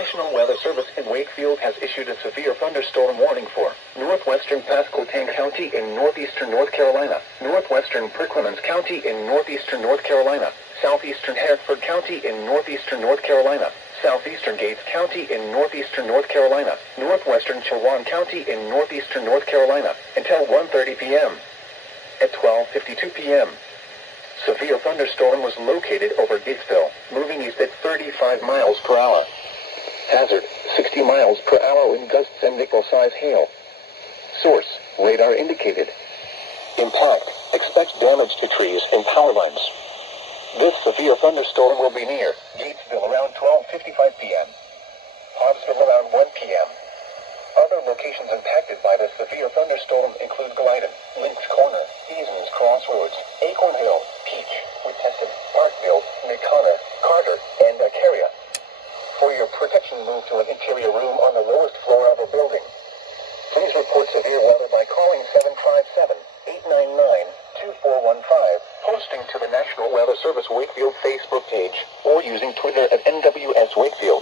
National Weather Service in Wakefield has issued a severe thunderstorm warning for northwestern Pasquotank County in northeastern North Carolina, northwestern Perquimans County in northeastern North Carolina, southeastern Hereford County in northeastern North Carolina, southeastern Gates County in northeastern North Carolina, northwestern Chowan County in northeastern North Carolina, until 1:30 p.m. At 12:52 p.m., severe thunderstorm was located over Gatesville, moving east at 35 miles per hour. Hazard, 60 miles per hour wind gusts and nickel-size hail. Source, radar indicated. Impact, expect damage to trees and power lines. This severe thunderstorm will be near Gatesville around 12:55 p.m. Hobbsville around 1 p.m. Other locations impacted by this severe thunderstorm include Glyden, Lynx Corner, Easons Crossroads, Acorn Hill, Peach, Witeston, Parkville, McConnor, Carter, and Acaria. For your protection, move to an interior room on the lowest floor of a building. Please report severe weather by calling 757-899-2415, posting to the National Weather Service Wakefield Facebook page, or using Twitter at NWS Wakefield.